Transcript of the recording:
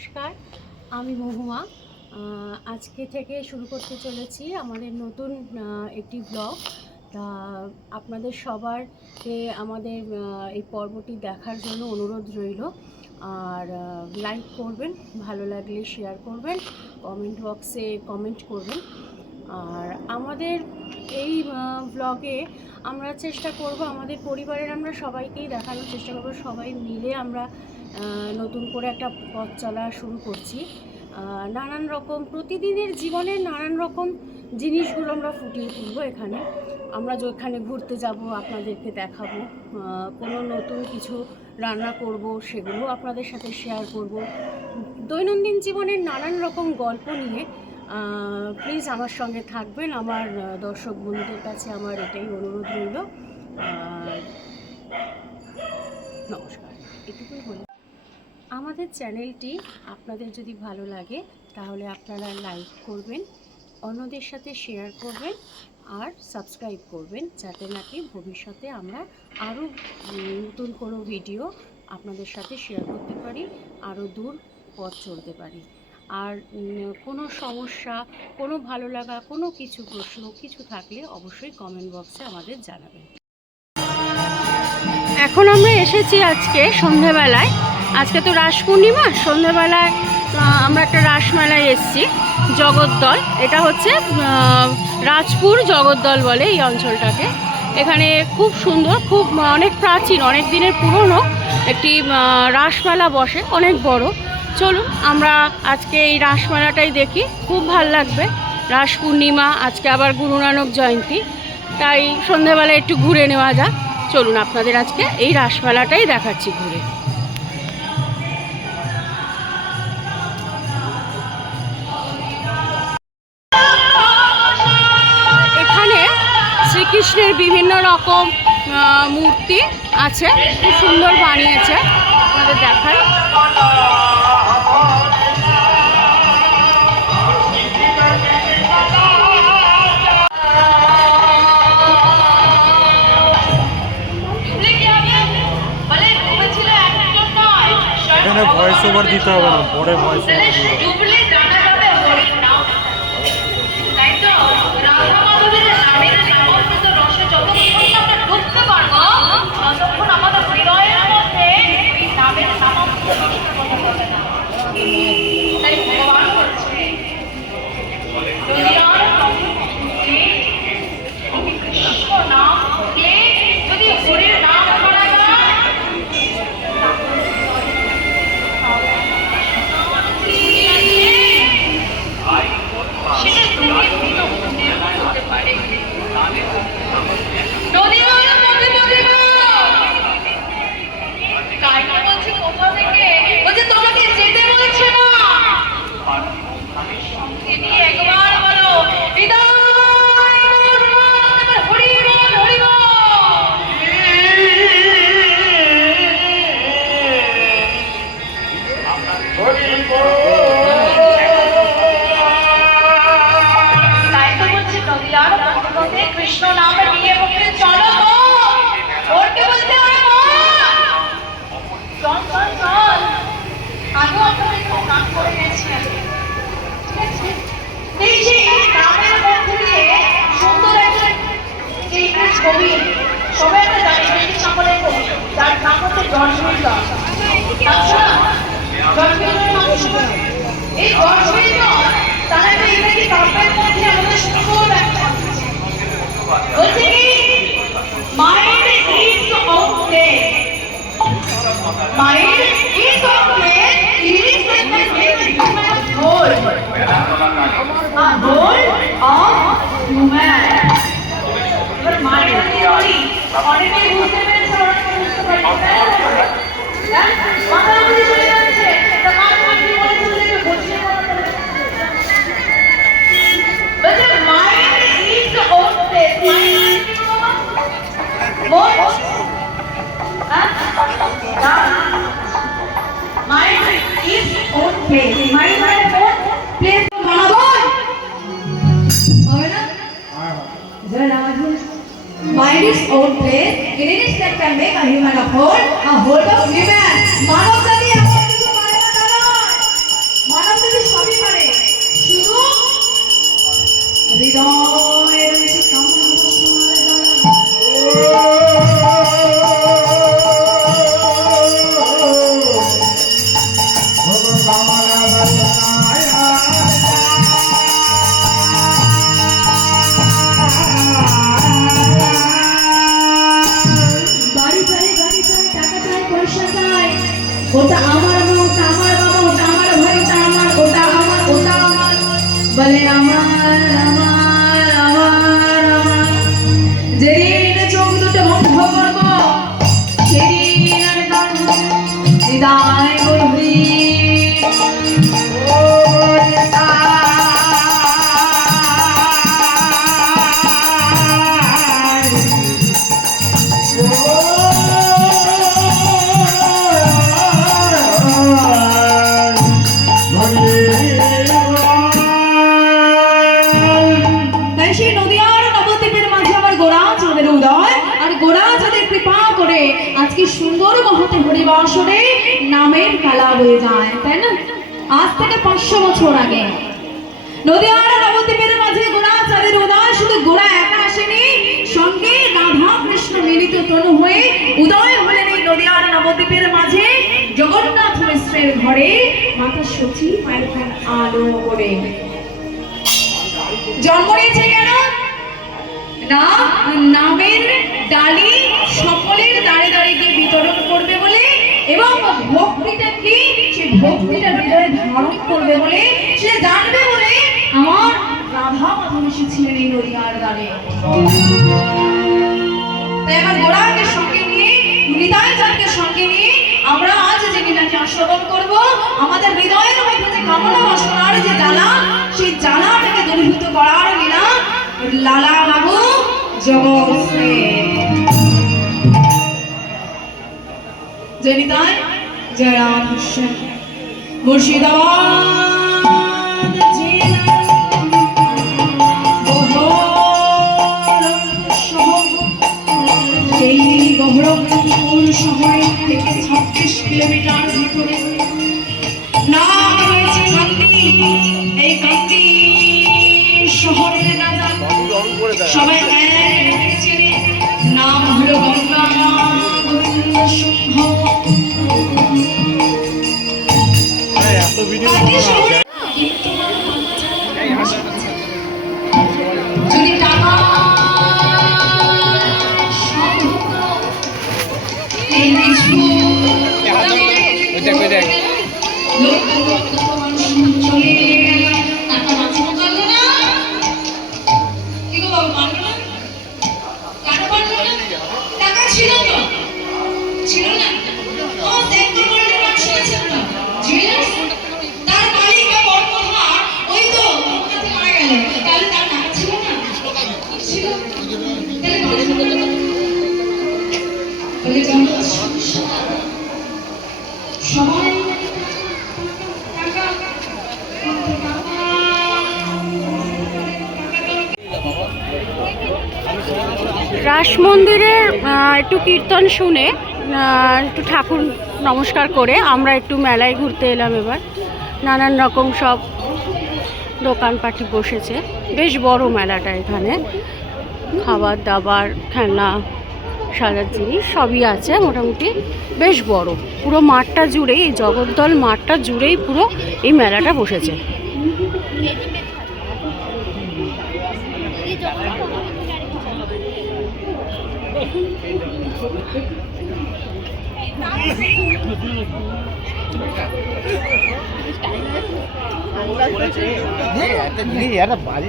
নমস্কার, আমি মহুয়া। আজকে থেকে শুরু করতে চলেছি আমাদের নতুন একটি ব্লগ। তা আপনাদের সবারকে আমাদের এই পর্বটি দেখার জন্য অনুরোধ রইল। আর লাইক করবেন, ভালো লাগলে শেয়ার করবেন, কমেন্ট বক্সে কমেন্ট করবেন। আর আমাদের এই ব্লগে আমরা চেষ্টা করব আমাদের পরিবারের আমরা সবাইকেই দেখানোর চেষ্টা করব, সবাই মিলে আমরা নতুন করে একটা পথ চলা শুরু করছি। নানান রকম প্রতিদিনের জীবনের নানান রকম জিনিসগুলো আমরা ফুটিয়ে তুলব এখানে। আমরা যেখানে ঘুরতে যাব আপনাদেরকে দেখাবো, কোনো নতুন কিছু রান্না করব সেগুলো আপনাদের সাথে শেয়ার করব। দৈনন্দিন জীবনের নানান রকম গল্প নিয়ে প্লিজ আমার সঙ্গে থাকবেন। আমার দর্শক বন্ধুদের কাছে আমার এটাই অনুরোধ রইল। নমস্কার, এটুকুই হলো। আমাদের চ্যানেলটি আপনাদের যদি ভালো লাগে তাহলে আপনারা লাইক করবেন, অন্যদের সাথে শেয়ার করবেন আর সাবস্ক্রাইব করবেন, যাতে নাকি ভবিষ্যতে আমরা আরও নতুন কোনো ভিডিও আপনাদের সাথে শেয়ার করতে পারি, আরও দূর পথ চলতে পারি। আর কোনো সমস্যা, কোনো ভালো লাগা, কোনো কিছু প্রশ্ন কিছু থাকলে অবশ্যই কমেন্ট বক্সে আমাদের জানাবেন। এখন আমরা এসেছি আজকে সন্ধ্যেবেলায়, আজকে তো রাস পূর্ণিমা, সন্ধ্যেবেলায় আমরা একটা রাসমেলায় এসেছি। জগদ্দল, এটা হচ্ছে রাজপুর জগদ্দল বলে এই অঞ্চলটাকে। এখানে খুব সুন্দর, খুব অনেক প্রাচীন, অনেক দিনের পুরনো একটি রাসমেলা বসে, অনেক বড়। চলুন আমরা আজকে এই রাসমেলাটাই দেখি, খুব ভাল লাগবে। রাস পূর্ণিমা, আজকে আবার গুরু নানক জয়ন্তী, তাই সন্ধ্যেবেলা একটু ঘুরে নেওয়া যাক। চলুন আপনাদের আজকে এই রাসমেলাটাই দেখাচ্ছি ঘুরে। এখানে শ্রীকৃষ্ণের বিভিন্ন রকম মূর্তি আছে, খুব সুন্দর বানিয়েছে, আপনাদের দেখাই। এখানে ভয়েস ওভার দিতে হবে না, পরে ভয়েস ওভার দিতে হবে। কৃষ্ণ নামে নিয়ে বলতে চলো ওরকে বলতে চল চল চল। আগেও আপনাদের নাম করে গেছি, ঠিক আছে? এই নামের মধ্যে দিয়ে সুন্দর একটা ইংরেজ কবি, সবাই একটা জানি বেশি সকলের কবি, যার নাম হচ্ছে জর্জ মিল্টন। জর্জ মিল্টনের নাম শুনুন। এই জর্জ মিল্টন তার একটা ইংরেজি কাব্যের মধ্যে আমাদের সুন্দর একটা বলছে কি, mind is of place, mind is of place, is human whole, a whole of human. এবার মাইন্ড নিয়ে বলি, অনেকেই বুঝতে পেরেছে, অনেকে বুঝতে পারেনি, হ্যাঁ মাথা বুঝে চলে যাচ্ছে, তা মাথা বুঝে বলে চলে যাবে, বুঝিয়ে বলছে mind is of place, mind what? Mind is own place. Mind is own place. Manabon. Mind is own place. It is that can make a human a whole of human. Manav jati amar kichu mane na. বাড়ি চাই টাকা চাই পয়সা চাই, ওটা আমার মা, ওটা আমার বাবা, ওটা আমার ভাই, ওটা আমার, ওটা আমার, ওটা আমার, বলে আমার আমার আমার আমার। যেদিন চোখ দুটো বন্ধ করবো সেদিন আমি কাঁদবো, হৃদয় গভীর। তাই সেই নদীয়ার নবদ্বীপের মাঝে আমার গোড়া চাঁদের উদয়, আর গোড়া চাঁদের কৃপা করে আজকে সুন্দর মহতে হরিবাসরে নামের খেলা হয়ে যায়, তাই না? আজ থেকে 500 বছর আগে নদীয়ার নবদ্বীপের মাঝে গোড়া চাঁদের উদয়, শুধু গোড়া একা আসেনি, সঙ্গে রাধা কৃষ্ণ মিলিত তনু হয়ে উদয় হলেন এই নদীয়ার নবদ্বীপের মাঝে জগন্নাথ মিশ্রের ঘরে মাতা সচী মায়ের আলো করে। জন্ম নিয়েছে কেন না, নামের ডালি সকলের দাঁড়ে দাঁড়ে গিয়ে বিতরণ করবে বলে, এবং ভক্তিটা কি সে ভক্তিটা হৃদয়ে ধারণ করবে বলে, সে জানবে বলে আমার রাধা মাধব এসেছিলেন এই নদীয়ার দ্বারে। তাই আমার গোড়াকে সঙ্গে নিয়ে, হৃদয় চাঁদকে সঙ্গে নিয়ে আমরা আজ যে লীলাকে আস্বাদন করব, আমাদের হৃদয়ের মধ্যে যে কামনা বাসনার যে জ্বালা, সেই জ্বালাটাকে দূরীভূত করার লীলা লালা বাবু জগৎ জয় নিতাই, জয় রাধা মুর্শিদাবাদ জেলা সেই বহরমপুর শহর থেকে 26 কিলোমিটার ভিতরে নাম রয়েছে কান্দি। এই কান্দি শহরের রাজা সবাই চেনে, নাম হলো গঙ্গা গোবিন্দ সিংহ। এত ভিডিও কান্দি শহরে যদি টাকা এই কিছু চলে গেল, টাকা বাঁচানো গেল না, কি গো বাবু পারলো না, কেন পারলো না? টাকা ছিল তো, ছিল না? ও দেখতে বললে নাম শুনেছেন তো, জুয়েলার্স, তার মালিক বা কর্মধার ওই তো ওখানে মারা গেল, তাহলে তার টাকা ছিল না? ছিল, তাহলে পারলো না? বলে জগৎ সংসার সবাই টাকা রাস মন্দিরের একটু কীর্তন শুনে একটু ঠাকুর নমস্কার করে আমরা একটু মেলায় ঘুরতে এলাম। এবার নানান রকম সব দোকানপাটি বসেছে, বেশ বড় মেলাটা। এখানে খাবার দাবার, খেলনা, সাজার জিনিস সবই আছে, মোটামুটি বেশ বড়। পুরো মাঠটা জুড়েই, এই জগদ্দল মাঠটা জুড়েই পুরো এই মেলাটা বসেছে। यार बाजी